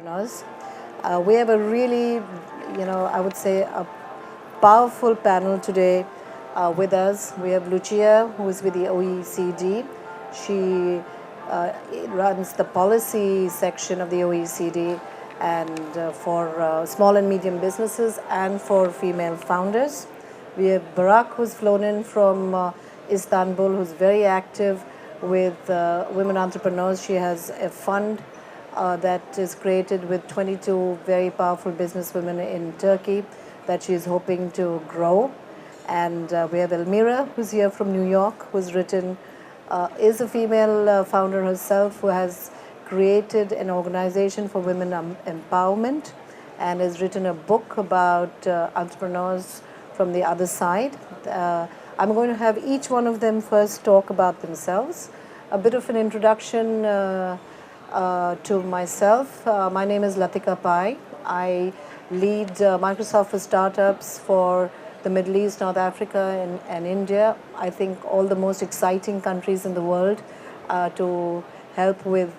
entrepreneurs. We have a really, I would say a powerful panel today with us. We have Lucia, who is with the OECD. She runs the policy section of the OECD and for small and medium businesses and for female founders. We have Barak, who's flown in from Istanbul, who's very active with women entrepreneurs. She has a fund that is created with 22 very powerful businesswomen in Turkey that she is hoping to grow. And we have Elmira, who's here from New York, who's written, is a female founder herself, who has created an organization for women empowerment and has written a book about entrepreneurs from the other side. I'm going to have each one of them first talk about themselves. A bit of an introduction to myself. My name is Latika Pai. I lead Microsoft for Startups for the Middle East, North Africa, and India. I think all the most exciting countries in the world to help with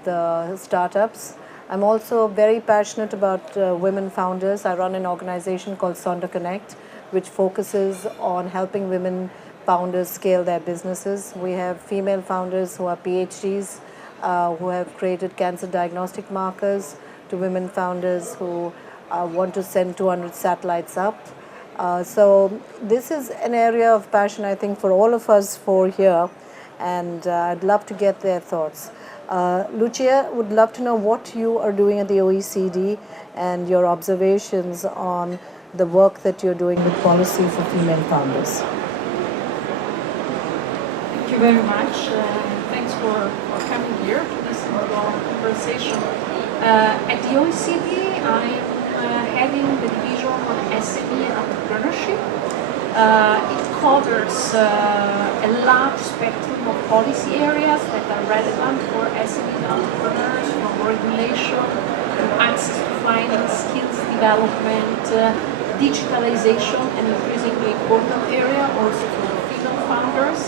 startups. I'm also very passionate about women founders. I run an organization called Sonda Connect, which focuses on helping women founders scale their businesses. We have female founders who are PhDs, who have created cancer diagnostic markers, to women founders who want to send 200 satellites up. So this is an area of passion, I think, for all of us four here, and I'd love to get their thoughts. Lucia, would love to know what you are doing at the OECD and your observations on the work that you're doing with policy for female founders. Thank you very much. Thanks for coming here to listen to our conversation. At the OECD, I'm heading the division on SME and entrepreneurship. It covers a large spectrum of policy areas that are relevant for SME and entrepreneurs, from regulation, access to finance, skills development, digitalization, an increasingly important area also for female founders.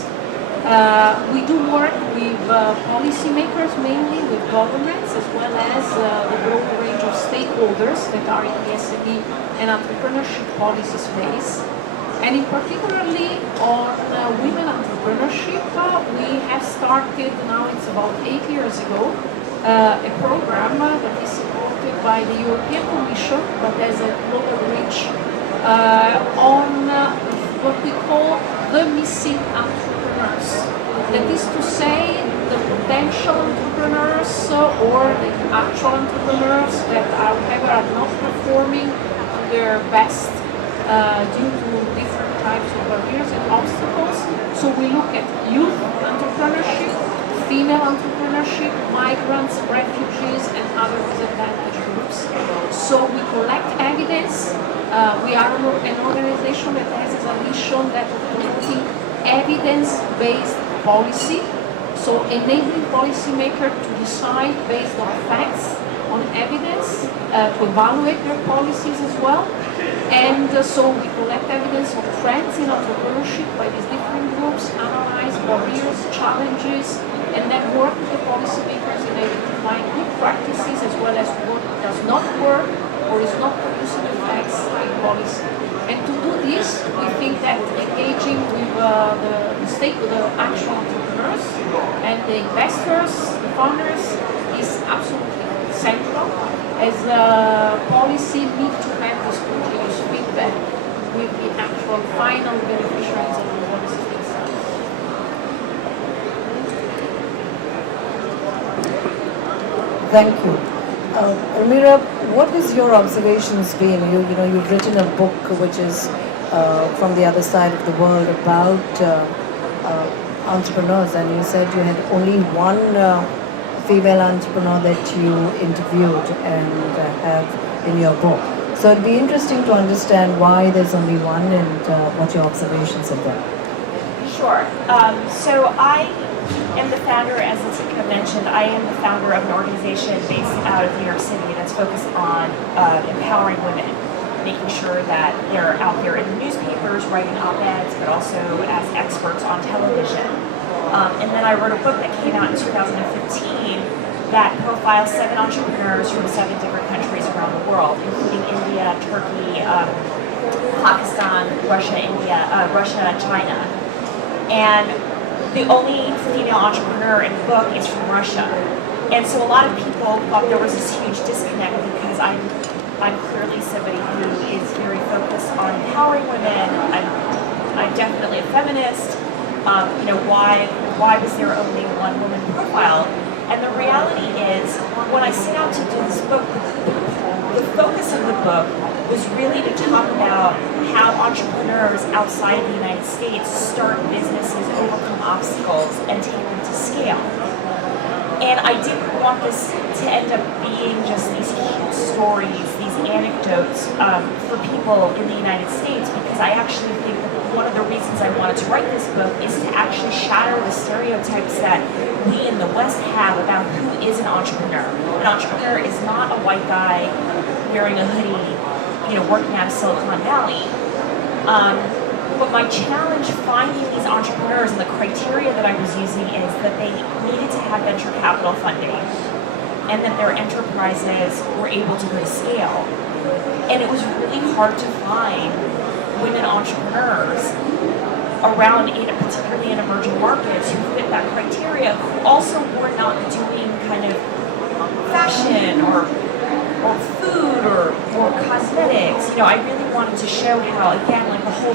We do work with policymakers, mainly with governments, as well as the broad range of stakeholders that are in the SME and entrepreneurship policy space. And in particularly on women entrepreneurship, we have started, now it's about 8 years ago, a program that is supported by the European Commission, but has a global reach, on what we call the missing entrepreneurs. That is to say, the potential entrepreneurs or the actual entrepreneurs that however are not performing to their best due to different types of barriers and obstacles. So we look at youth entrepreneurship, female entrepreneurship, migrants, refugees, and other disadvantaged groups. So we collect evidence. We are an organization that has as a mission that of promoting evidence-based policy, so enabling policymakers to decide based on facts, on evidence, to evaluate their policies as well. And so we collect evidence of trends in entrepreneurship by these different groups, analyze barriers, challenges, and then work with the policymakers in identifying good practices as well as what does not work or is not producing effects in policy. And to do this, we think that engaging with the actual entrepreneurs and the investors, the founders, is absolutely central, as policy need to have this continuous feedback with the actual final beneficiaries of the policy themselves. Thank you. Elmira, what has your observations been? You've written a book which is from the other side of the world about entrepreneurs, and you said you had only one female entrepreneur that you interviewed and have in your book. So it'd be interesting to understand why there's only one and what your observations have been. Sure. So I am the founder, as Latika mentioned, I am the founder of an organization based out of New York City that's focused on empowering women, making sure that they're out there in the newspapers writing op-eds, but also as experts on television. And then I wrote a book that came out in 2015 that profiles 7 entrepreneurs from 7 different countries around the world, including India, Turkey, Pakistan, Russia, China. And the only female entrepreneur in the book is from Russia. And so a lot of people thought there was this huge disconnect because I'm clearly somebody who is very focused on empowering women. I'm definitely a feminist. Why was there only one woman profile? And the reality is, when I set out to do this book, the focus of the book was really to talk about how entrepreneurs outside the United States start businesses, overcome obstacles, and take them to scale. And I didn't want this to end up being just these huge stories, these anecdotes for people in the United States, because I actually think that one of the reasons I wanted to write this book is to actually shatter the stereotypes that we in the West have about who is an entrepreneur. An entrepreneur is not a white guy wearing a hoodie, working out of Silicon Valley. But my challenge finding these entrepreneurs and the criteria that I was using is that they needed to have venture capital funding and that their enterprises were able to go to scale. And it was really hard to find women entrepreneurs around, particularly in emerging markets, who fit that criteria, who also were not doing kind of fashion or food or cosmetics. I really wanted to show how, again, like the whole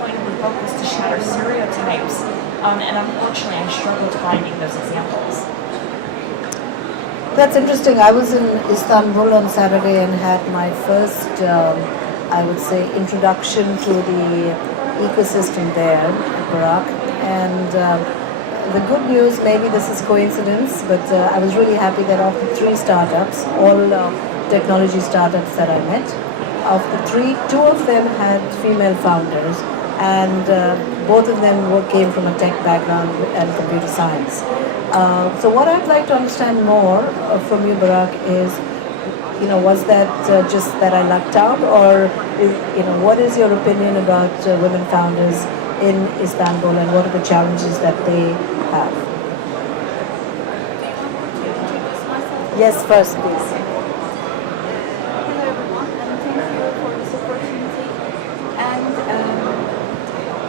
point of the book was to shatter stereotypes, and unfortunately I struggled finding those examples. That's interesting. I was in Istanbul on Saturday and had my first, I would say, introduction to the ecosystem there at Barak. And the good news, maybe this is coincidence, but I was really happy that of the 3 startups, all technology startups that I met, of the 3, 2 of them had female founders, and both of them came from a tech background and computer science. So what I'd like to understand more from you, Barak, is, was that just that I lucked out, or what is your opinion about women founders in Istanbul, and what are the challenges that they have? Yes, first, please. Hello everyone, and thank you for this opportunity. And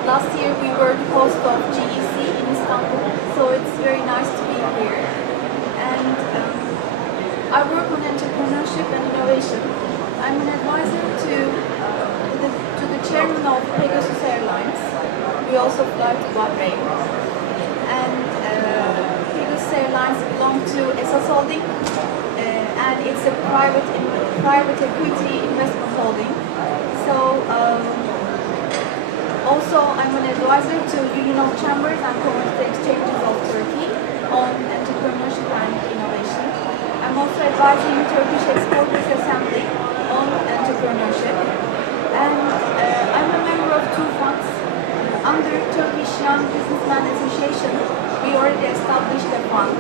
last year we were the host of GEC in Istanbul, so it's very nice to be here. And I work on entrepreneurship and innovation. I'm an advisor to the chairman of Pegasus Airlines. We also fly to Bahrain. And Pegasus Airlines belong to Esas Holding, and it's a private equity investment holding. So also I'm an advisor to Union of Chambers and Commodity Exchanges of Turkey on entrepreneurship and innovation. I'm also advising Turkish Exporters Assembly on entrepreneurship. And I'm a member of 2 funds. Under Turkish Young Businessman Association, we already established a fund.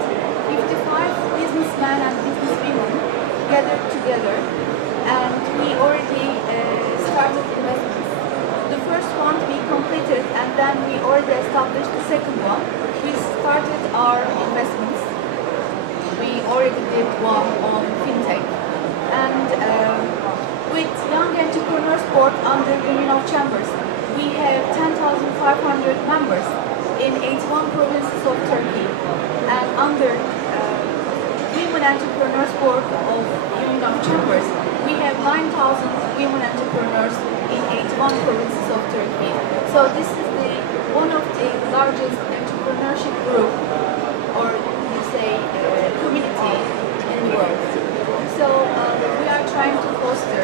55 businessmen and businesswomen gathered together, and we already started investments. The first fund we completed, and then we already established the second one. We started our investments. We already did one on fintech. And with Young Entrepreneurs Board under Union of Chambers, we have 10,500 members in 81 provinces of Turkey. And under Women Entrepreneurs Board of Union of Chambers, we have 9,000 women entrepreneurs in 81 provinces of Turkey. So this is one of the largest entrepreneurship group, or you say community in the world. So we are trying to foster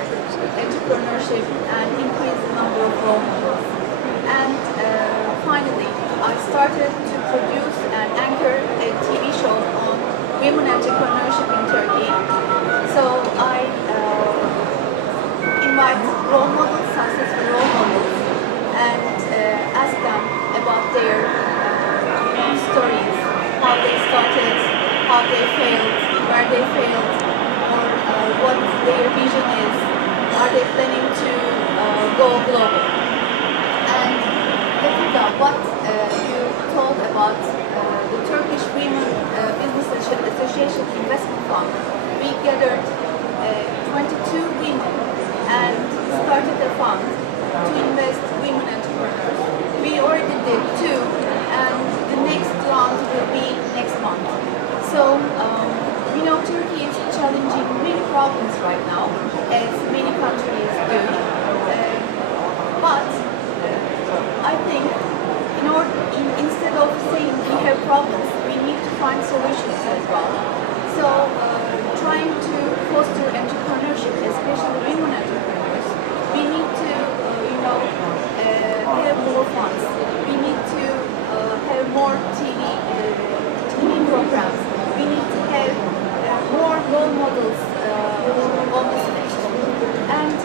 entrepreneurship and increase the number of role models. And finally, I started to produce and anchor a TV show on women entrepreneurship in Turkey. So I invite role models, successful role models, and ask them about their stories, how they started, how they failed, where they failed, or what their vision is. Are they planning to go global? And Leticia, what you told about the Turkish Women Business Association Investment Fund. We gathered 22 women and started a fund to invest women entrepreneurs. We already did 2, and the next round will be next month. So, Turkey is challenging many problems right now, as many countries do. But I think instead of saying we have problems, we need to find solutions as well. So, trying to foster entrepreneurship, especially women entrepreneurs, we need to, have more funds. We need to have more TV programs. We need to have more role models on the stage. And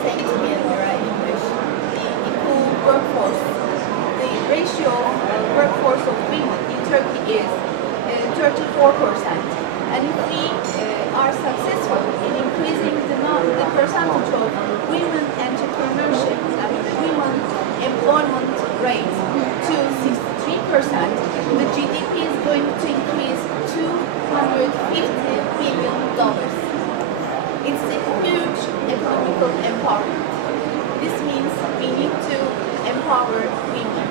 saying to me in English, the equal workforce, the ratio of workforce of women in Turkey is 34%. And if we are successful in increasing the percentage of women entrepreneurship and women employment rate to 63%, the GDP is going to increase $250 billion. It's a huge economical empowerment. This means we need to empower women,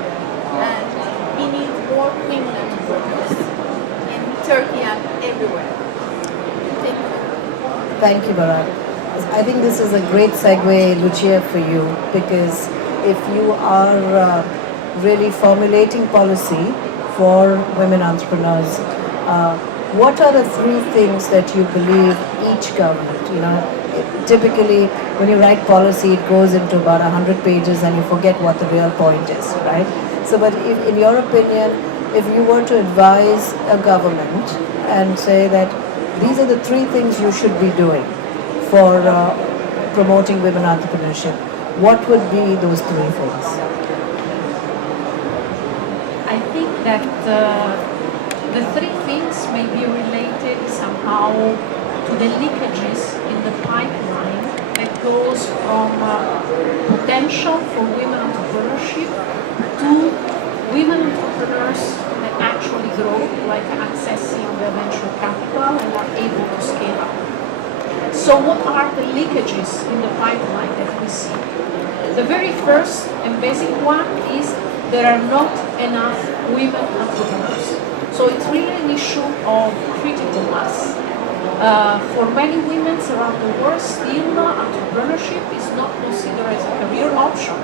and we need more women entrepreneurs in Turkey and everywhere. Thank you. Thank you, Barak. I think this is a great segue, Lucia, for you, because if you are really formulating policy for women entrepreneurs, what are the 3 things that you believe each government, typically when you write policy, it goes into about 100 pages and you forget what the real point is, right? So, but if, in your opinion, if you were to advise a government and say that these are the 3 things you should be doing for promoting women entrepreneurship, what would be those 3 things? I think that the 3 things may be related somehow to the leakages in the pipeline that goes from potential for women entrepreneurship to women entrepreneurs that actually grow, like accessing the venture capital and are able to scale up. So what are the leakages in the pipeline that we see? The very first and basic one is there are not enough women entrepreneurs. So it's really an issue of critical mass. For many women around the world, still entrepreneurship is not considered as a career option.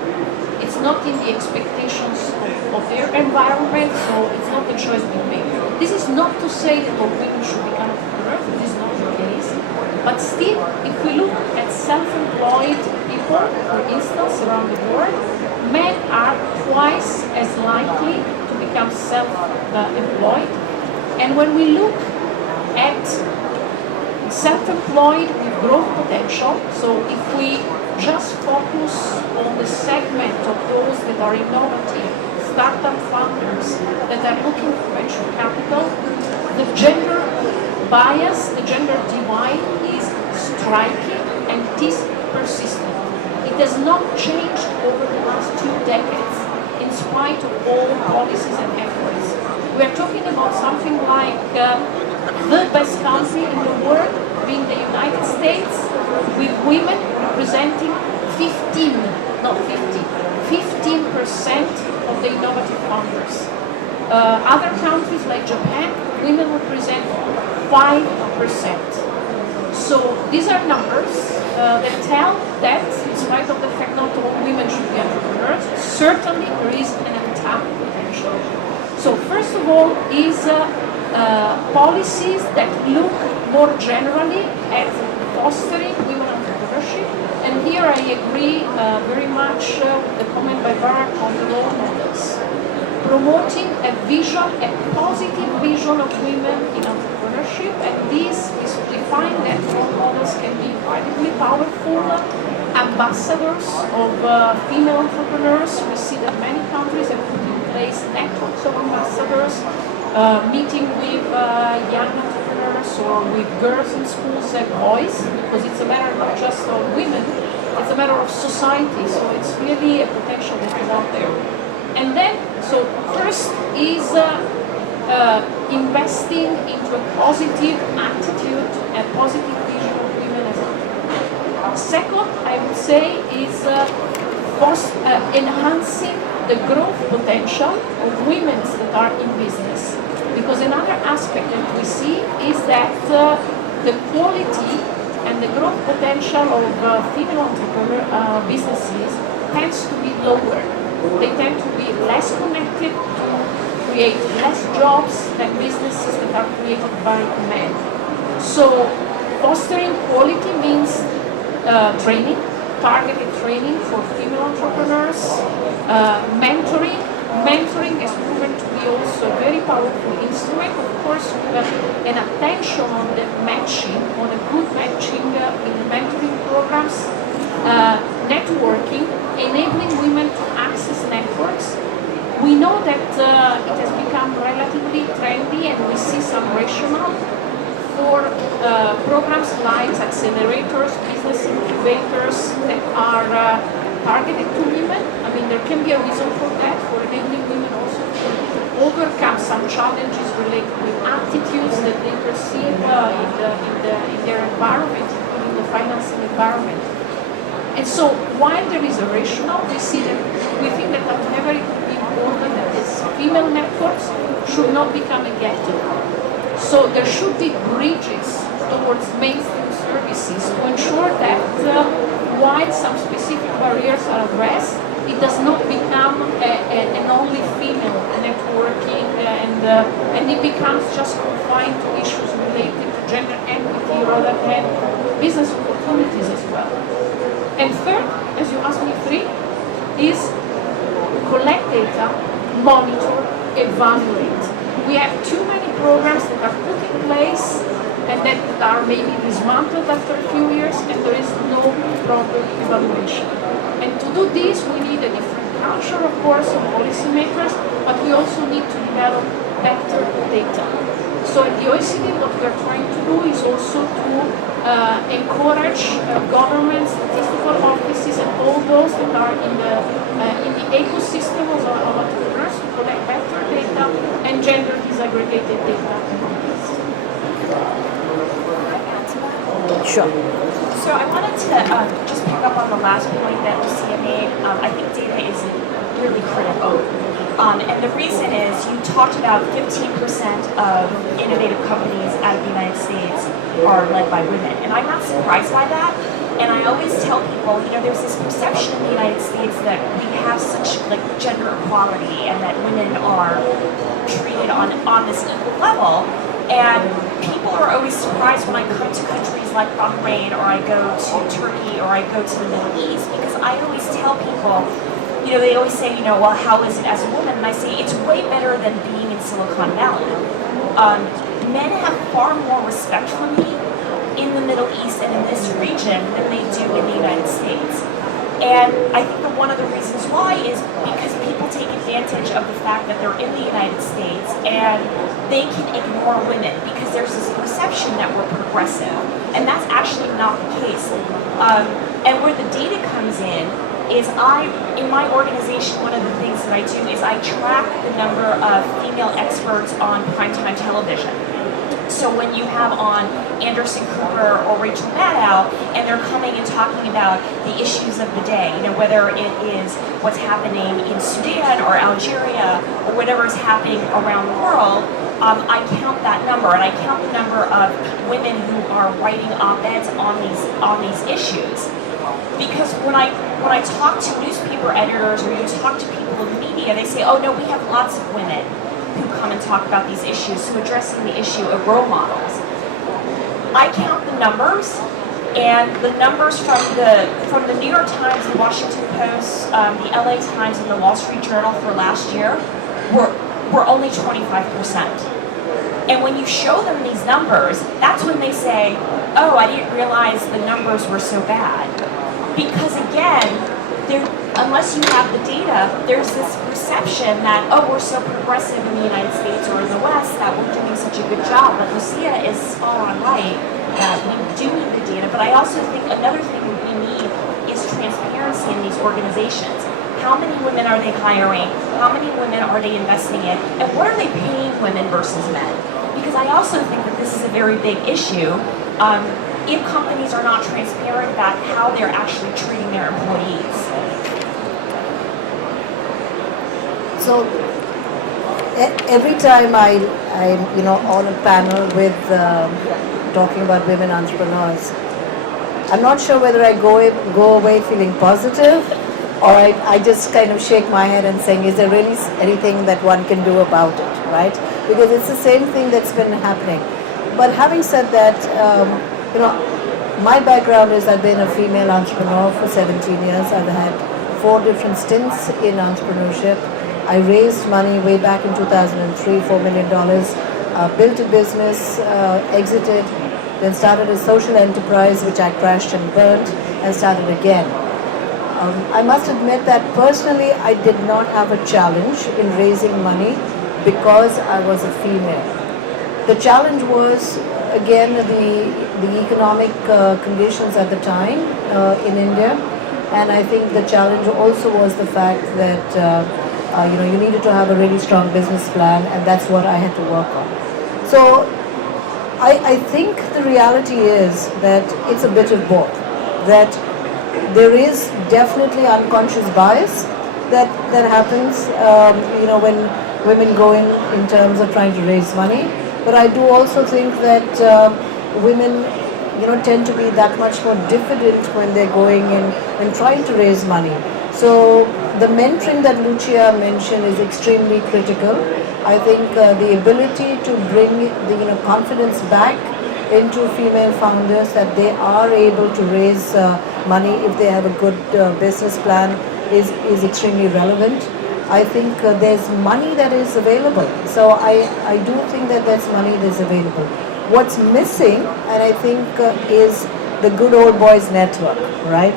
It's not in the expectations of their environment, so it's not a choice being made. This is not to say that all women should become entrepreneurs. This is not the case. But still, if we look at self-employed people, for instance, around the world, men are twice as likely to become self-employed. And when we look at self-employed with growth potential, so if we just focus on the segment of those that are innovative, startup founders that are looking for venture capital, the gender bias, the gender divide is striking and it is persistent. It has not changed over the last 2 decades, in spite of all policies and efforts. We are talking about something like the best country in the world, being the United States, with women representing 15% of the innovative founders. Other countries like Japan, women represent 5%. So these are numbers that tell that, in spite of the fact not all women should be entrepreneurs, certainly there is an untapped potential. So first of all is policies that look more generally at fostering women entrepreneurship. And here I agree very much with the comment by Barak on the role models. Promoting a vision, a positive vision of women in entrepreneurship, and this is defined that role models can be incredibly powerful ambassadors of female entrepreneurs. We see that many countries have put in place networks of ambassadors, meeting with young entrepreneurs or with girls in schools and boys, because it's a matter not just of women, it's a matter of society, so it's really a potential that is out there. And then, so first is investing into a positive attitude, a positive vision of women as a team. Second, I would say, is enhancing the growth potential of women that are in business. Because another aspect that we see is that the quality and the growth potential of female entrepreneur businesses tends to be lower. They tend to be less connected, to create less jobs than businesses that are created by men. So fostering quality means training, targeted training for female entrepreneurs, mentoring. Mentoring is proven to be also a very powerful instrument, of course, with an attention on the matching, on a good matching in the mentoring programs, networking, enabling women to access networks. We know that it has become relatively trendy, and we see some rationale for programs like accelerators, business incubators that are targeted to women. I mean, there can be a reason for that, for enabling women also to overcome some challenges related with attitudes that they perceive in their environment, including the financing environment. And so, while there is a rationale, we think that however it would be important that these female networks should not become a ghetto. So there should be bridges towards mainstream services to ensure that while some specific barriers are addressed, it does not become an only female networking and it becomes just confined to issues related to gender equity rather than business opportunities as well. And third, as you asked me, three, is collect data, monitor, evaluate. We have too many programs that are put in place and that are maybe dismantled after a few years, and there is no proper evaluation. And to do this, we need a different culture, of course, of policymakers, but we also need to develop better data. So at the OECD, what we are trying to do is also to encourage government, statistical offices, and all those that are in the ecosystem of entrepreneurs to collect better data and gender disaggregated data. Sure. So I wanted to just pick up on the last point that Lucia made. I think data is really critical. And the reason is you talked about 15% of innovative companies out of the United States are led by women. And I'm not surprised by that. And I always tell people, there's this perception in the United States that we have such gender equality and that women are treated on this equal level. And people are always surprised when I come to countries like Bahrain, or I go to Turkey, or I go to the Middle East, because I always tell people, they always say, well, how is it as a woman? And I say, it's way better than being in Silicon Valley. Men have far more respect for me in the Middle East and in this region than they do in the United States. And I think that one of the reasons why is because people take advantage of the fact that they're in the United States and they can ignore women because there's this perception that we're progressive. And that's actually not the case. And where the data comes in is in my organization, one of the things that I do is I track the number of female experts on primetime television. So when you have on Anderson Cooper or Rachel Maddow, and they're coming and talking about the issues of the day, whether it is what's happening in Sudan or Algeria or whatever is happening around the world, I count that number, and I count the number of women who are writing op-eds on these issues. Because when I talk to newspaper editors or you talk to people in the media, they say, oh no, we have lots of women who come and talk about these issues, who are addressing the issue of role models. I count the numbers, and the numbers from the New York Times, the Washington Post, the LA Times, and the Wall Street Journal for last year were only 25%. And when you show them these numbers, that's when they say, oh, I didn't realize the numbers were so bad. Because again, unless you have the data, there's this perception that, oh, we're so progressive in the United States or in the West that we're doing such a good job. But Lucia is spot on right that we do need the data. But I also think another thing we need is transparency in these organizations. how many women are they hiring, how many women are they investing in, and what are they paying women versus men? Because I also think that this is a very big issue. If companies are not transparent about how they're actually treating their employees. So every time I'm on a panel with talking about women entrepreneurs, I'm not sure whether I go away feeling positive or I just kind of shake my head and saying, is there really anything that one can do about it, right? Because it's the same thing that's been happening. But having said that, my background is I've been a female entrepreneur for 17 years. I've had 4 different stints in entrepreneurship. I raised money way back in 2003, $4 million, built a business, exited, then started a social enterprise which I crashed and burned and started again. I must admit that personally I did not have a challenge in raising money because I was a female. The challenge was, again, the economic conditions at the time in India, and I think the challenge also was the fact that you needed to have a really strong business plan, and that's what I had to work on. So I think the reality is that it's a bit of both. That there is definitely unconscious bias that happens, when women go in terms of trying to raise money. But I do also think that women, tend to be that much more diffident when they're going in and trying to raise money. So the mentoring that Lucia mentioned is extremely critical. I think the ability to bring the confidence back into female founders, that they are able to raise money if they have a good business plan, is extremely relevant. I think there's money that is available. So I do think that there's money that is available. What's missing, and I think is the good old boys network, right?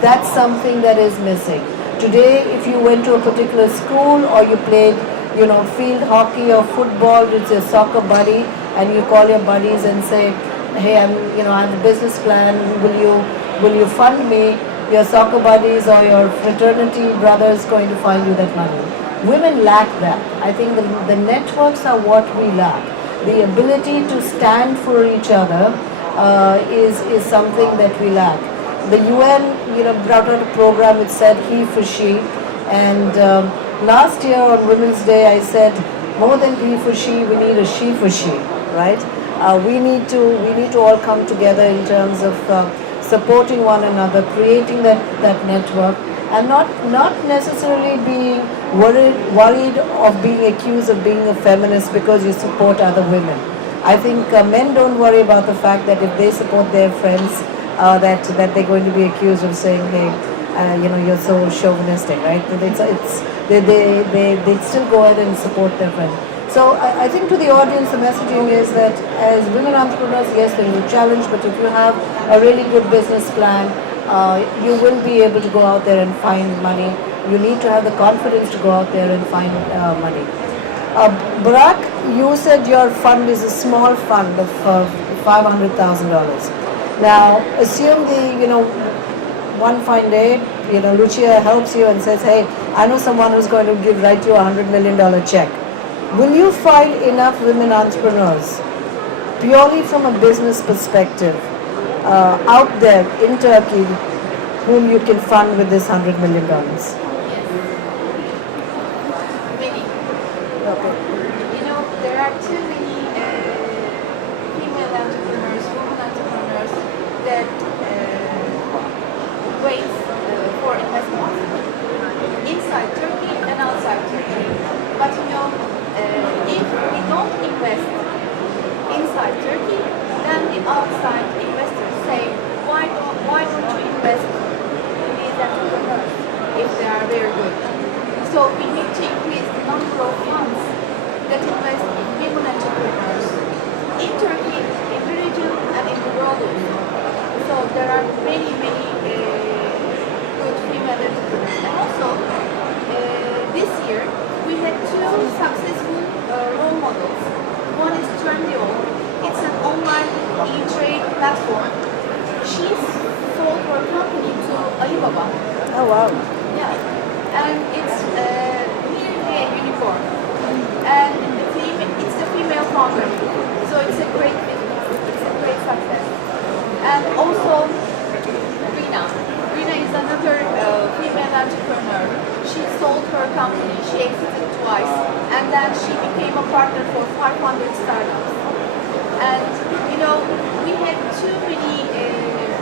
That's something that is missing. Today, if you went to a particular school or you played, field hockey or football with your soccer buddy, and you call your buddies and say, hey, I have a business plan, will you fund me? Your soccer buddies or your fraternity brother is going to find you that money. Women lack that. I think the networks are what we lack. The ability to stand for each other is something that we lack. The UN, brought out a program which said he for she, and last year on Women's Day I said, more than he for she, we need a she for she, right? We need to all come together in terms of supporting one another, creating that network, and not necessarily being worried of being accused of being a feminist because you support other women. I think men don't worry about the fact that if they support their friends, that they're going to be accused of saying, hey, you're so chauvinistic, right? They still go ahead and support their friends. So I think to the audience, the messaging is that as women entrepreneurs, yes, there is a challenge, but if you have a really good business plan, you will be able to go out there and find money. You need to have the confidence to go out there and find money. Barak, you said your fund is a small fund of $500,000. Now, assume one fine day, Lucia helps you and says, hey, I know someone who's going to write you $100 million check. Will you find enough women entrepreneurs, purely from a business perspective, out there in Turkey, whom you can fund with this $100 million? Many. Okay. There are too many female entrepreneurs, women entrepreneurs that wait for investment inside Turkey and outside Turkey. But if we don't invest inside Turkey, then the outside investors say, why don't you invest in these entrepreneurs if they are very good? So we need to increase the number of funds that invest in women entrepreneurs in Turkey, in the region, and in the world also. So there are many good female entrepreneurs. And also, this year, we had 2 successful role models. One is Trendy. It's an online e-trade platform. She's sold her company to Alibaba. Oh, wow. Yeah. and it's nearly a unicorn. And it's the female founder, so it's a great business. It's a great success. And also, Rina is another female entrepreneur. She sold her company, she exited twice, and then she became a partner for 500 startups. And you know, we had too many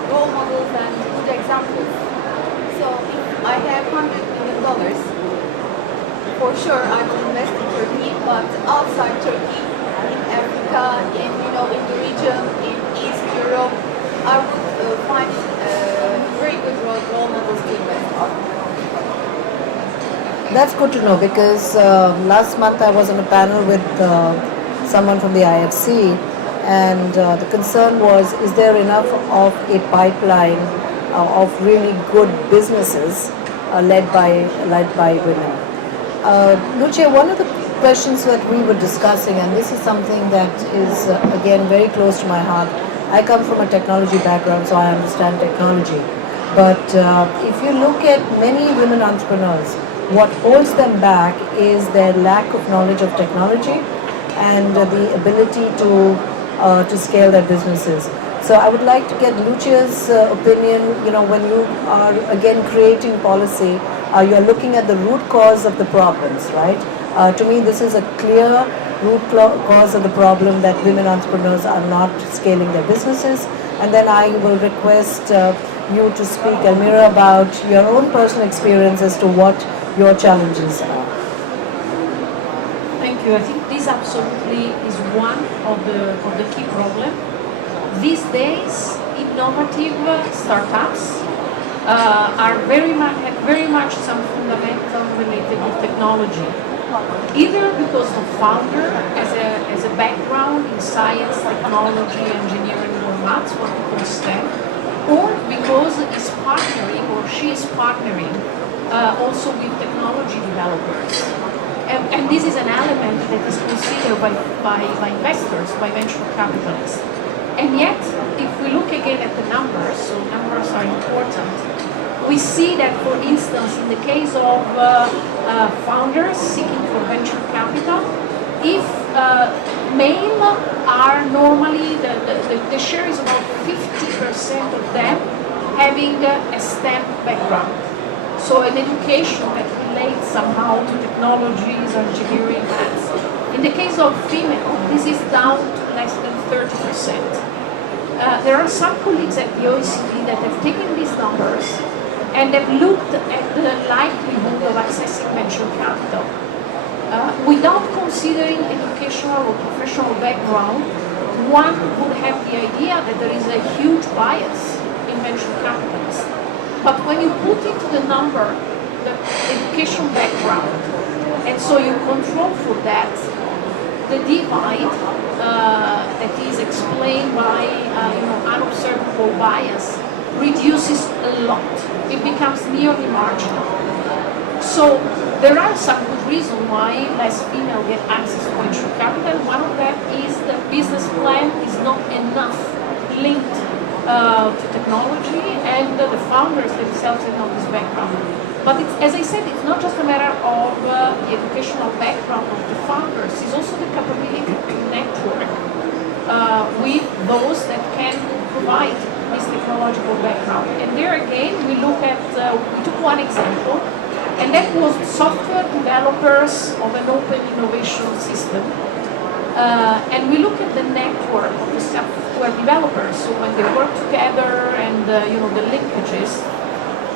role models and good examples. So if I have $100 million, for sure I will invest in Turkey, but outside Turkey, in Africa, in the region, in East Europe, I would find very good role models to invest in. That's good to know because last month I was on a panel with someone from the IFC, and the concern was, is there enough of a pipeline of really good businesses led by women? Lucia, one of the questions that we were discussing, and this is something that is again very close to my heart. I come from a technology background, so I understand technology. But if you look at many women entrepreneurs, what holds them back is their lack of knowledge of technology and the ability to scale their businesses. So I would like to get Lucia's opinion. When you are again creating policy, you're looking at the root cause of the problems, right? To me, this is a clear root cause of the problem that women entrepreneurs are not scaling their businesses. And then I will request you to speak, Almira, about your own personal experience as to what your challenges are. Thank you. I think this absolutely is one of the key problems. These days, innovative startups have very much some fundamental related with technology. Either because the founder has a background in science, technology, engineering, or maths, what people STEM, or because he's partnering or she is partnering also with technology developers. And this is an element that is considered by investors, by venture capitalists. And yet, if we look again at the numbers, so numbers are important, we see that, for instance, in the case of founders seeking for venture capital, if male are normally, the share is about 50% of them having a STEM background. So an education that relates somehow to technologies, engineering, maths. In the case of female, this is down to less than 30%. There are some colleagues at the OECD that have taken these numbers and have looked at the likelihood of accessing venture capital. Without considering educational or professional background, one would have the idea that there is a huge bias in venture capitalists. But when you put into the number the education background, and so you control for that, the divide that is explained by unobservable bias reduces a lot. It becomes nearly marginal. So there are some good reasons why less females get access to venture capital. One of them is the business plan is not enough linked to technology, and the founders themselves have not this background. But as I said, it's not just a matter of the educational background of the founders, it's also the capability to network with those that can provide this technological background. And there again, we took one example, and that was software developers of an open innovation system. And we look at the network of the software developers, so when they work together and the linkages.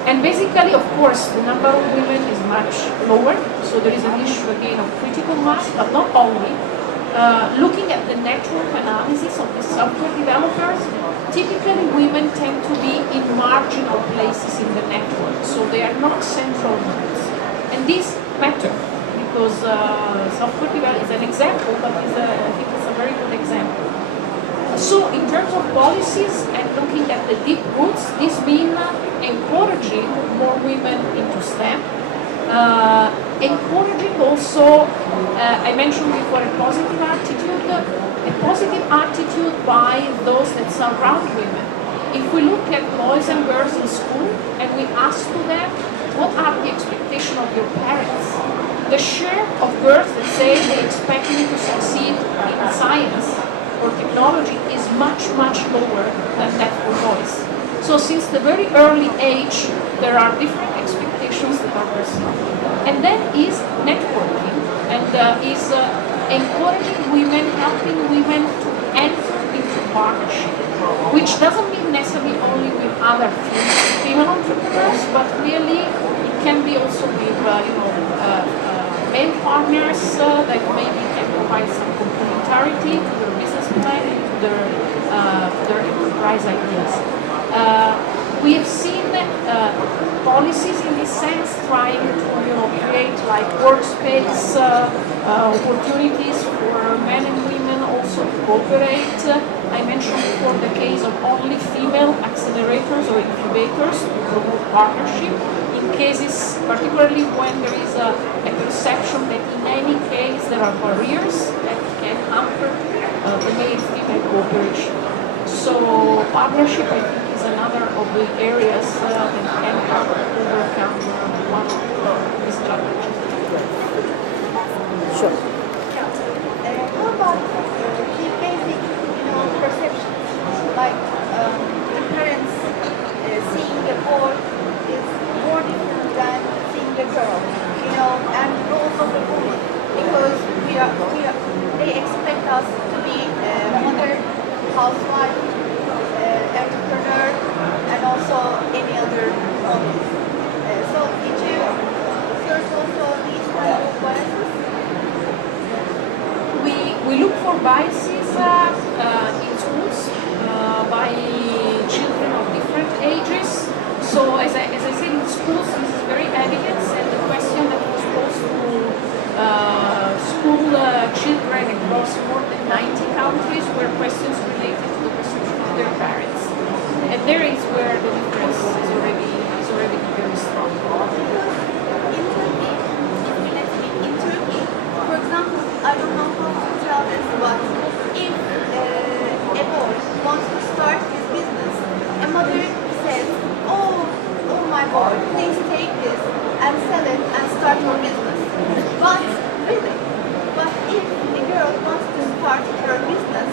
And basically, of course, the number of women is much lower, so there is an issue again of critical mass, but not only. Looking at the network analysis of the software developers, typically women tend to be in marginal places in the network, so they are not central nodes. And this matters because software development is an example, but I think it's a very good example. So in terms of policies and looking at the deep roots, this means encouraging more women into STEM, encouraging also, I mentioned before, a positive attitude by those that surround women. If we look at boys and girls in school and we ask to them, what are the expectations of the share of girls that say they expect me to succeed in science or technology is much, much lower than that for boys. So since the very early age, there are different expectations that are perceived. And then is networking and is encouraging women, helping women to enter into partnership, which doesn't mean necessarily only with other female entrepreneurs, but really it can be also with male partners that maybe can provide some complementarity to their business plan and to their enterprise ideas. We have seen policies in this sense trying to create like workspace opportunities for men and women also to cooperate. I mentioned before the case of only female accelerators or incubators to promote partnership in cases, particularly when there is a perception that in any case there are barriers that can hamper the male-female cooperation. So partnership, I think, is another of the areas that can help overcome one of these challenges. Sure. How about the basic, perceptions, like the parents seeing the boy is more different than seeing the girl, and roles of the woman, because they expect us to be mother, housewife, entrepreneur, and also any other hobbies. So did you search also these kind of biases? We look for biases in schools by children of different ages. So as I said, in schools this is very evident, and the question that was posed to school children across more than 90 countries were questions related to the perception of their parents. And there is where the difference is already very strong. In Turkey, for example, I don't know how to tell this, but if a boy wants to start his business, a mother says, oh my boy, please take this and sell it and start your business. But if a girl wants to start her business,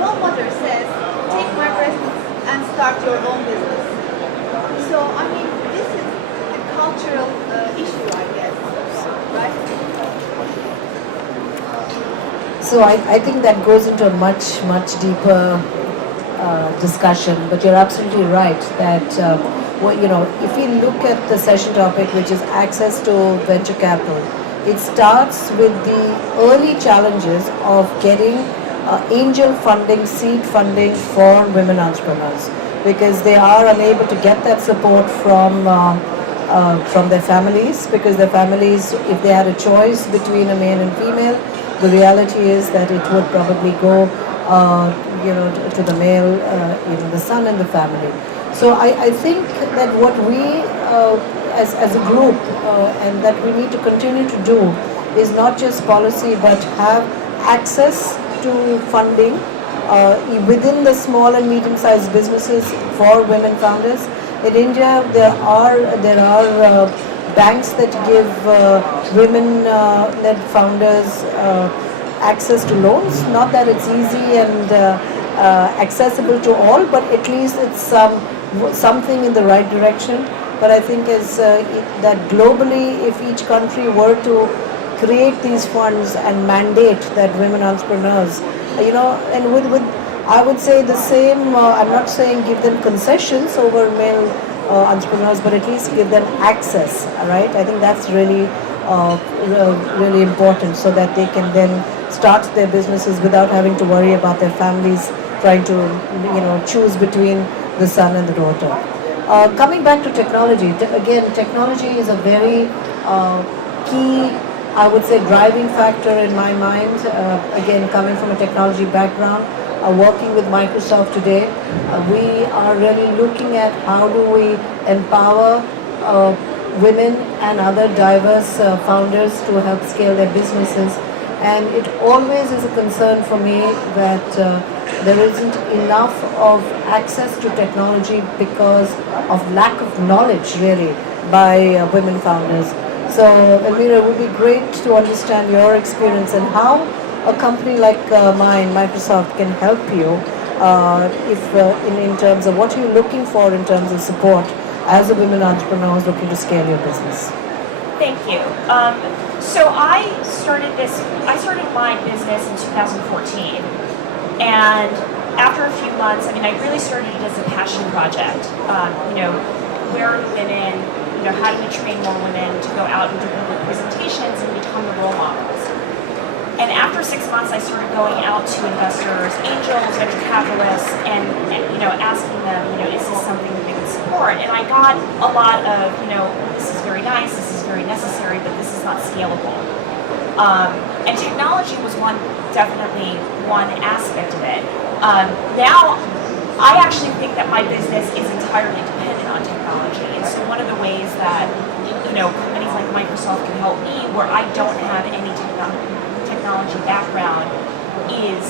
no mother says, take my business and start your own business. So, I mean, this is a cultural issue, I guess, right? So I think that goes into a much, much deeper discussion, but you're absolutely right that if we look at the session topic, which is access to venture capital, it starts with the early challenges of getting angel funding, seed funding for women entrepreneurs, because they are unable to get that support from their families, because their families, if they had a choice between a male and female, the reality is that it would probably go to the male, the son in the family. So I think that what we as a group and that we need to continue to do is not just policy, but have access to funding within the small and medium-sized businesses for women founders. In India, there are banks that give women-led founders access to loans. Not that it's easy and accessible to all, but at least it's something in the right direction. But I think that globally, if each country were to create these funds and mandate that women entrepreneurs, and with I would say the same, I'm not saying give them concessions over male entrepreneurs, but at least give them access, right? I think that's really important, so that they can then start their businesses without having to worry about their families trying to choose between the son and the daughter. Coming back to technology, again, technology is a very key, I would say, driving factor in my mind. Again, coming from a technology background, working with Microsoft today, we are really looking at how do we empower women and other diverse founders to help scale their businesses. And it always is a concern for me that there isn't enough of access to technology because of lack of knowledge, really, by women founders. So, Elmira, it would be great to understand your experience and how a company like mine, Microsoft, can help you if in terms of what you're looking for in terms of support as a women entrepreneur who's looking to scale your business. Thank you. So I started my business in 2014, and after a few months, I mean, I really started it as a passion project. Where are the women? How do we train more women to go out and do public presentations and become the role models? And after 6 months, I started going out to investors, angels, venture capitalists, and asking them, is this something that they would support? And I got a lot of, this is very nice, this is very necessary, but this is not scalable. And technology was definitely one aspect of it. Now, I actually think that my business is entirely dependent on technology. And so one of the ways that, companies like Microsoft can help me where I don't have any technology background is,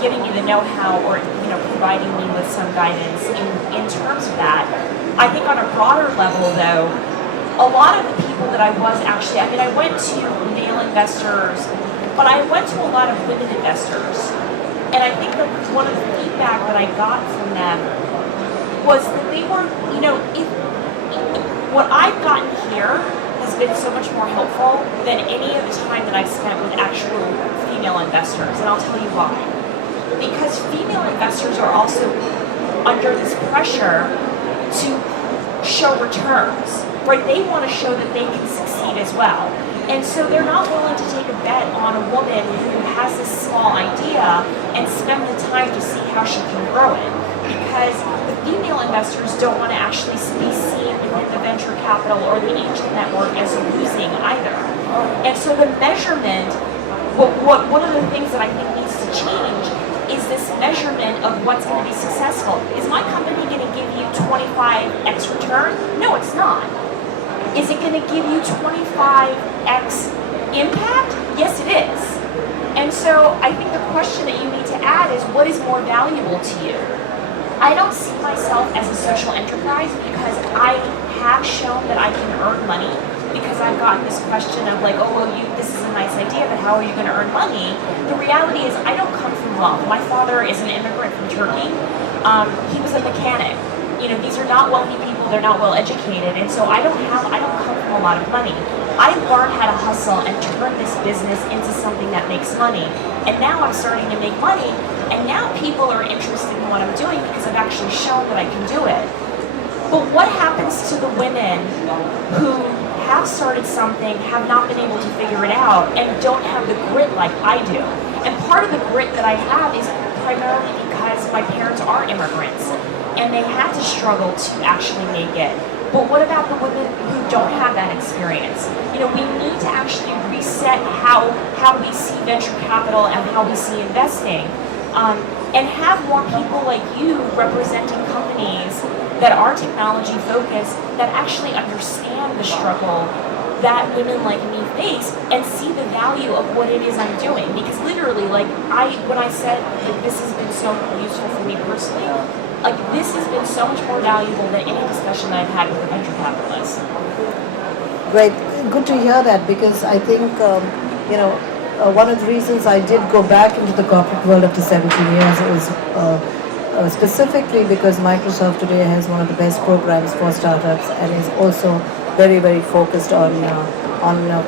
giving me the know-how or, providing me with some guidance in terms of that. I think on a broader level, though, a lot of the people that I went to male investors, but I went to a lot of women investors. And I think that one of the feedback that I got from them was that they were, what I've gotten here has been so much more helpful than any of the time that I've spent with actual female investors. And I'll tell you why. Because female investors are also under this pressure to show returns, right? They want to show that they can succeed as well. And so they're not willing to take a bet on a woman who has this small idea and spend the time to see how she can grow it. Because the female investors don't want to actually be seen within the venture capital or the angel network as losing either. And so the measurement, one of the things that I think needs to change is this measurement of what's going to be successful. Is my company going to give you 25x return? No, it's not. Is it going to give you 25x impact? Yes, it is. And so I think the question that you need to add is, what is more valuable to you? I don't see myself as a social enterprise because I have shown that I can earn money, because I've gotten this question of like, oh, well, this is a nice idea, but how are you going to earn money? The reality is I don't come from wealth. My father is an immigrant from Turkey. He was a mechanic. These are not wealthy people, they're not well educated, and so I don't come from a lot of money. I learned how to hustle and turn this business into something that makes money. And now I'm starting to make money, and now people are interested in what I'm doing because I've actually shown that I can do it. But what happens to the women who have started something, have not been able to figure it out, and don't have the grit like I do? And part of the grit that I have is primarily because my parents are immigrants, and they had to struggle to actually make it. But what about the women who don't have that experience? We need to actually reset how we see venture capital and how we see investing, and have more people like you representing companies that are technology focused, that actually understand the struggle that women like me face and see the value of what it is I'm doing. Because literally, when I said that this has been so useful for me personally, this has been so much more valuable than any discussion that I've had with a venture capitalist. Great. Good to hear that, because I think, one of the reasons I did go back into the corporate world after 17 years is specifically because Microsoft today has one of the best programs for startups and is also very, very focused on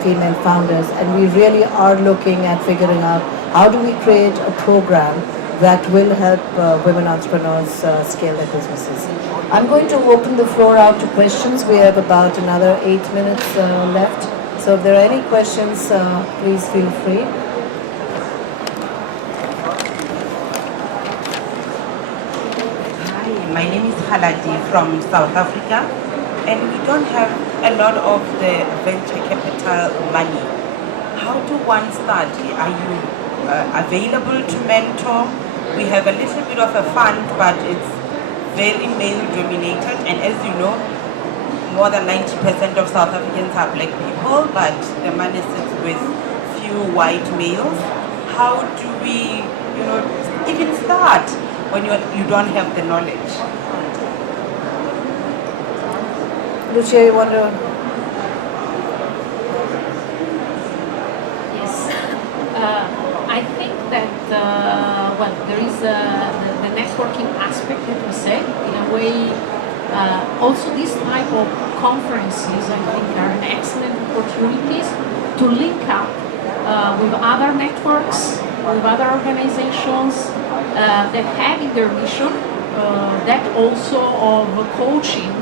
female founders. And we really are looking at figuring out how do we create a program that will help women entrepreneurs scale their businesses. I'm going to open the floor out to questions. We have about another 8 minutes left. So if there are any questions, please feel free. Hi, my name is Haladi from South Africa, and we don't have a lot of the venture capital money. How do one start? Are you available to mentor? We have a little bit of a fund, but it's very male dominated, and as you know, more than 90% of South Africans are black people, but the money sits with few white males. How do we, even start when you don't have the knowledge? Lucia, you want to? I think that, well, there is the networking aspect that we said. In a way, also this type of conferences, I think, are an excellent opportunities to link up with other networks, with other organizations that have in their mission that also of coaching,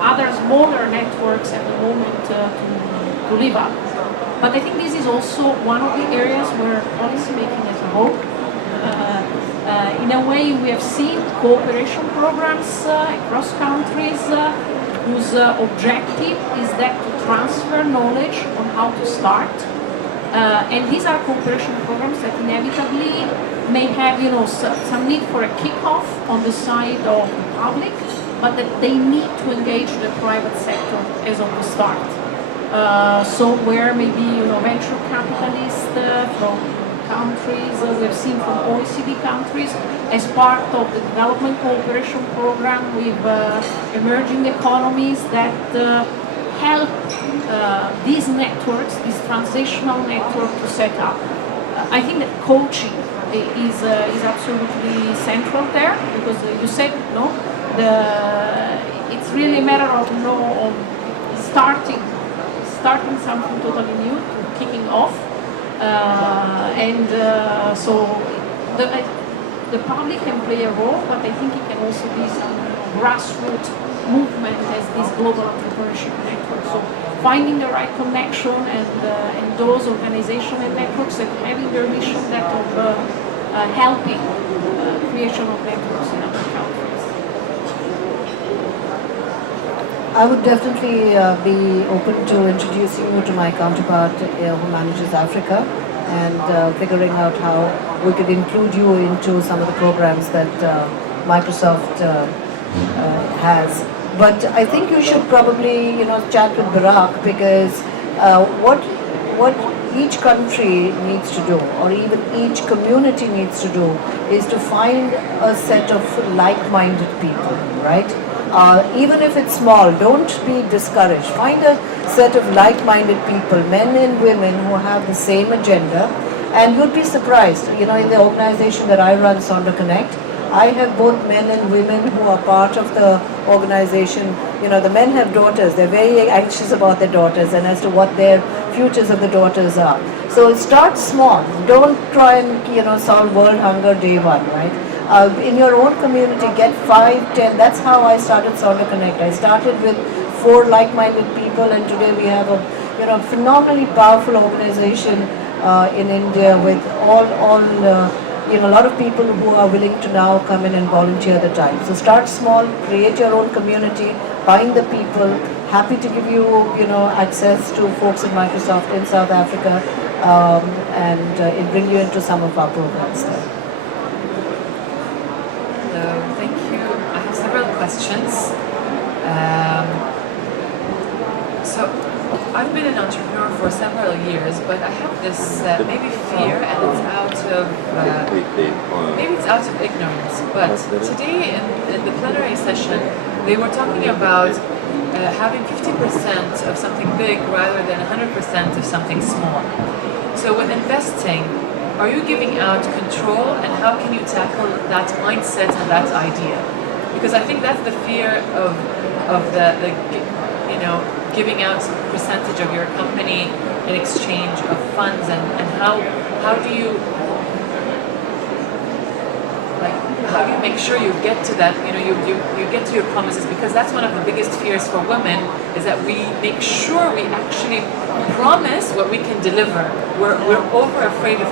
other smaller networks at the moment to live up. But I think this is also one of the areas where policymaking as a whole, in a way, we have seen cooperation programs across countries whose objective is that to transfer knowledge on how to start. And these are cooperation programs that inevitably may have, some need for a kickoff on the side of the public, but that they need to engage the private sector as of the start. So where maybe, venture capitalists from countries, we've seen from OECD countries, as part of the development cooperation program with emerging economies that help these networks, this transitional network to set up. I think that coaching is absolutely central there, because you said, it's really a matter of, starting something totally new, to kicking off. So the public can play a role, but I think it can also be some grassroots movement as this global entrepreneurship network. So finding the right connection and those organizations and networks that having their mission that of helping creation of networks in other countries. I would definitely be open to introducing you to my counterpart who manages Africa, and figuring out how we could include you into some of the programs that Microsoft has. But I think you should probably, chat with Barack, because what each country needs to do, or even each community needs to do, is to find a set of like-minded people, right? Even if it's small, don't be discouraged. Find a set of like-minded people, men and women who have the same agenda, and you'd be surprised. In the organization that I run, Sonder Connect, I have both men and women who are part of the organization. The men have daughters. They're very anxious about their daughters and as to what their futures of the daughters are. So start small. Don't try and solve world hunger day one, right? In your own community, get 5, 10. That's how I started Sonder Connect. I started with 4 like-minded people, and today we have a phenomenally powerful organization in India with a lot of people who are willing to now come in and volunteer their time. So start small, create your own community, find the people. Happy to give you access to folks at Microsoft in South Africa, and bring you into some of our programs there. Thank you. I have several questions. So I've been an entrepreneur for several years, but I have this maybe fear, and it's out of maybe it's out of ignorance. But today in the plenary session, they were talking about having 50% of something big rather than 100% of something small. So with investing, are you giving out control, and how can you tackle that mindset and that idea? Because I think that's the fear of the giving out some percentage of your company in exchange of funds, and how do you make sure you get to that, you get to your promises? Because that's one of the biggest fears for women, is that we make sure we actually promise what we can deliver. We're afraid of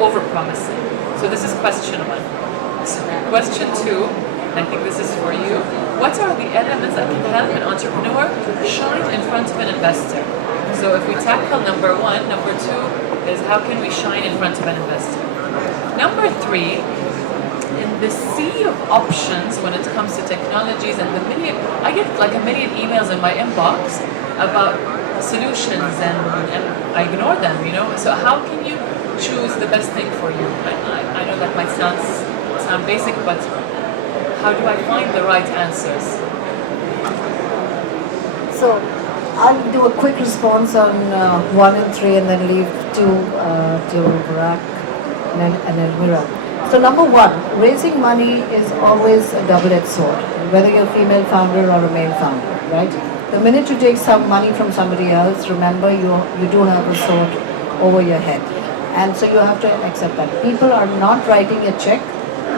over-promising. So this is question 1. So question 2, I think this is for you. What are the elements that can help an entrepreneur shine in front of an investor? So if we tackle number 1, number 2 is how can we shine in front of an investor? Number 3, in the sea of options when it comes to technologies and I get like a million emails in my inbox about solutions, and I ignore them, So how can you choose the best thing for you? I know that might sound basic, but how do I find the right answers? So I'll do a quick response on 1 and 3 and then leave to Barak and Elmira. So number 1, raising money is always a double-edged sword, whether you're a female founder or a male founder, right? The minute you take some money from somebody else, remember you do have a sword over your head. And so you have to accept that. People are not writing a check.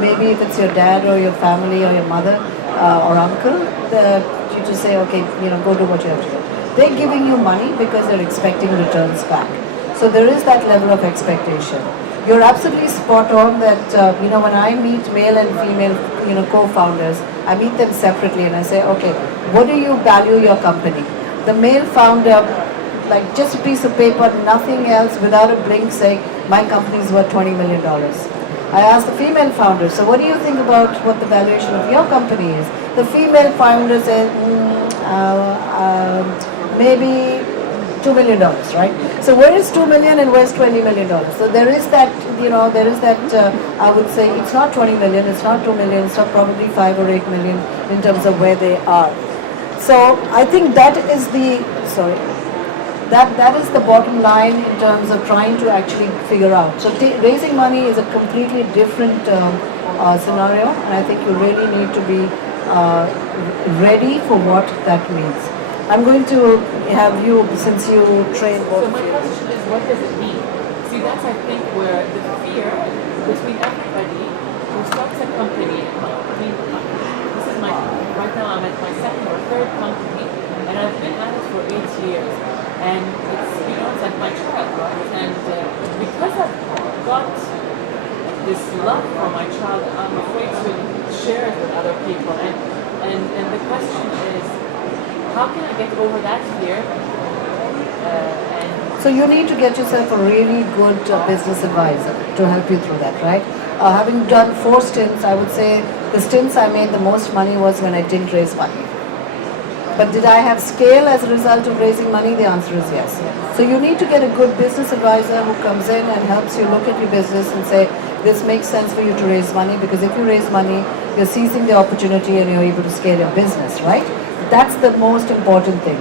Maybe if it's your dad or your family or your mother or uncle, you just say, okay, go do what you have to do. They're giving you money because they're expecting returns back. So there is that level of expectation. You're absolutely spot on that, when I meet male and female, co-founders, I meet them separately and I say, okay, what do you value your company? The male founder, like just a piece of paper, nothing else, without a blink, say, my company is worth $20 million. I asked the female founder, so what do you think about what the valuation of your company is? The female founder said, maybe $2 million, right? So where is 2 million and where's $20 million? So there is that, I would say it's not 20 million, it's not 2 million, it's not probably 5 or 8 million in terms of where they are. So I think that is that is the bottom line in terms of trying to actually figure out. So raising money is a completely different scenario, and I think you really need to be ready for what that means. I'm going to have you, since you train both. So my question is, what does it mean? See, that's I think where the fear between everybody who starts a company. I mean, this is right now I'm at my second or third company, and I've been at it for 8 years. And it's like my child, right? And because I've got this love for my child, I'm afraid to share it with other people. And the question is, how can I get over that fear? So you need to get yourself a really good business advisor to help you through that, right? Having done 4 stints, I would say the stints I made the most money was when I didn't raise money. But did I have scale as a result of raising money? The answer is yes. So you need to get a good business advisor who comes in and helps you look at your business and say, this makes sense for you to raise money, because if you raise money, you're seizing the opportunity and you're able to scale your business, right? That's the most important thing.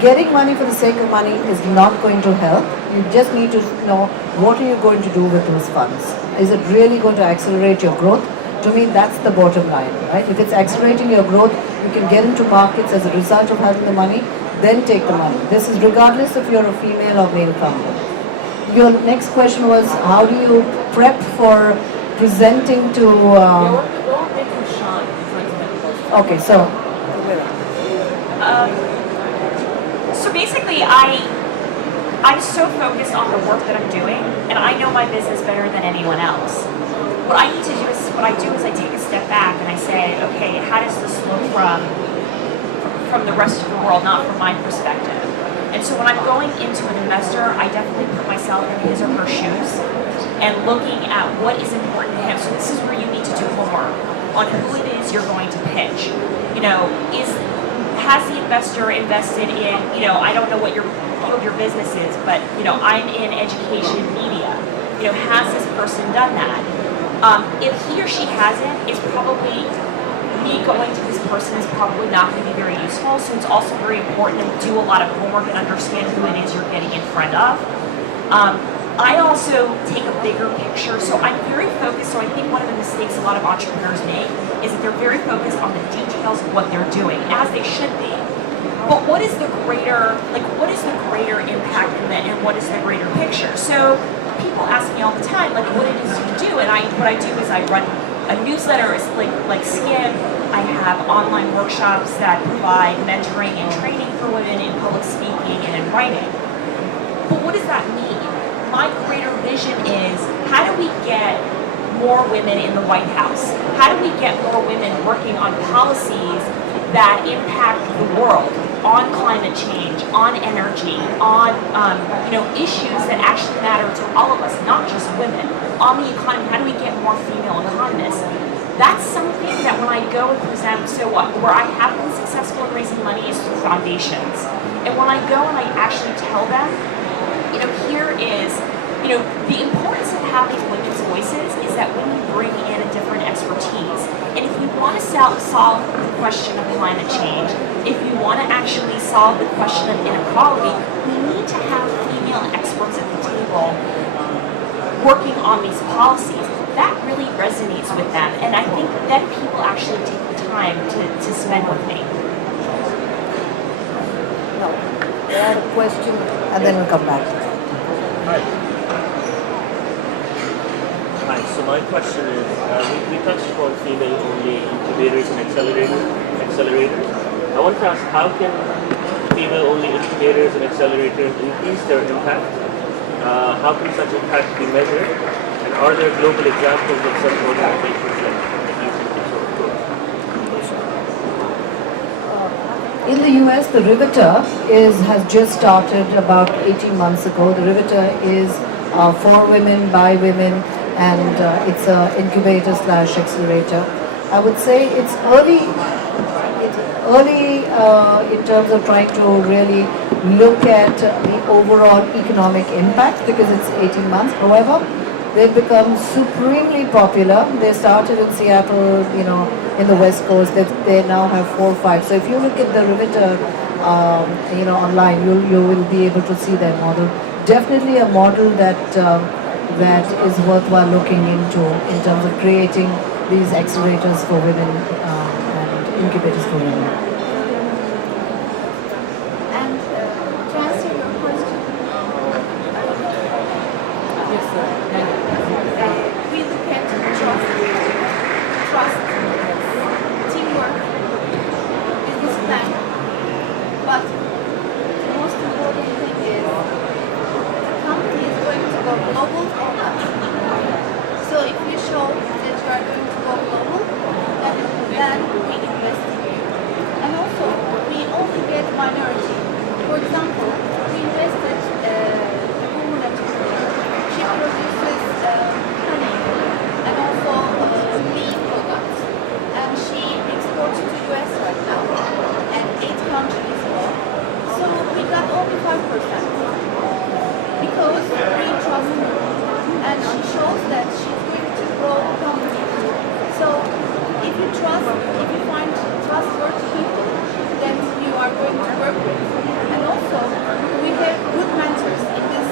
Getting money for the sake of money is not going to help. You just need to know, what are you going to do with those funds? Is it really going to accelerate your growth? To me, that's the bottom line, right? If it's accelerating your growth, you can get into markets as a result of having the money, then take the money. This is regardless if you're a female or male founder. Your next question was, how do you prep for presenting to... Okay, so... So basically, I'm so focused on the work that I'm doing, and I know my business better than anyone else. What I need to do is I take a step back and I say, okay, how does this look from the rest of the world, not from my perspective? And so when I'm going into an investor, I definitely put myself in his or her shoes and looking at what is important to him. So this is where you need to do homework on who it is you're going to pitch. Has the investor invested in, I don't know what your field your business is, but I'm in education media. Has this person done that? If he or she hasn't, it's probably me going to this person is probably not going to be very useful. So it's also very important to do a lot of homework and understand who it is you're getting in front of. I also take a bigger picture. So I'm very focused. So I think one of the mistakes a lot of entrepreneurs make is that they're very focused on the details of what they're doing, as they should be. But what is the greater impact and what is the greater picture? So people ask me all the time, what it is you do, and what I do is I run a newsletter, is like Skim. I have online workshops that provide mentoring and training for women in public speaking and in writing. But what does that mean? My greater vision is, how do we get more women in the White House? How do we get more women working on policies that impact the world, on climate change, on energy, on issues that actually matter to all of us, not just women, on the economy? How do we get more female economists? That's something that when I go and present, where I have been successful in raising money is through foundations. And when I go and I actually tell them, here is the importance of having women's voices is that women bring in a different expertise. And if we want to solve the question of climate change, if we want to actually solve the question of inequality, we need to have female experts at the table working on these policies. That really resonates with them, and I think that people actually take the time to spend with me. No. I had a question, and then we'll come back. Hi, so my question is, we touched upon female-only incubators and accelerators. I want to ask, how can female-only incubators and accelerators increase their impact? How can such impact be measured? And are there global examples of such organizations that you think can sort of grow? In the US, the Riveter has just started about 18 months ago. The Riveter is for women, by women, and it's an incubator / accelerator. I would say it's early in terms of trying to really look at the overall economic impact because it's 18 months. However, they've become supremely popular. They started in Seattle, in the West Coast. They now have 4 or 5. So if you look at the Riveter, online, you will be able to see their model. Definitely a model that is worthwhile looking into in terms of creating these accelerators for women and incubators for women. And to answer your question, Yes, sir. we look at trust, teamwork, business plan, but the most important thing is the company is going to go global or not. So if you show that you are going to go global, then we invest in you. And also, we only get minority. For example, we invested in a woman entrepreneur. She produces honey and also bee products. And she exports to the US right now and 8 countries more. So we got only 5% because we trust her. And she shows that she's going to grow the company. So if you find trustworthy people that you are going to work with, and also we have good mentors in this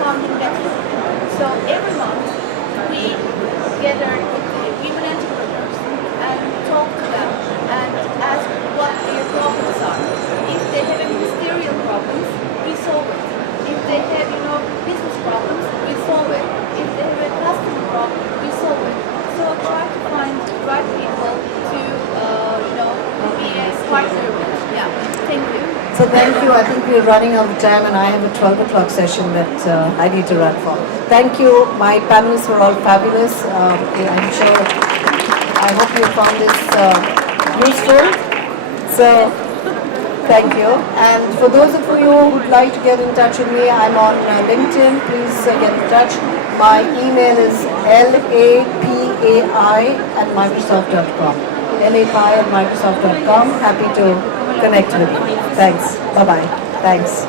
founding network. So every month we gather with the women entrepreneurs and talk to them and ask what their problems are. If they have any ministerial problems, we solve it. If they have, business problems, we solve it. If they have a customer problem, we solve it. So try to find the right people to, be a partner with. Yeah, thank you. So thank you. I think we're running out of time and I have a 12 o'clock session that I need to run for. Thank you. My panelists were all fabulous. I'm sure, I hope you found this useful. So thank you. And for those of you who would like to get in touch with me, I'm on LinkedIn. Please get in touch. My email is lapai@microsoft.com. lapai@microsoft.com. Happy to connect with you. Thanks. Bye-bye. Thanks.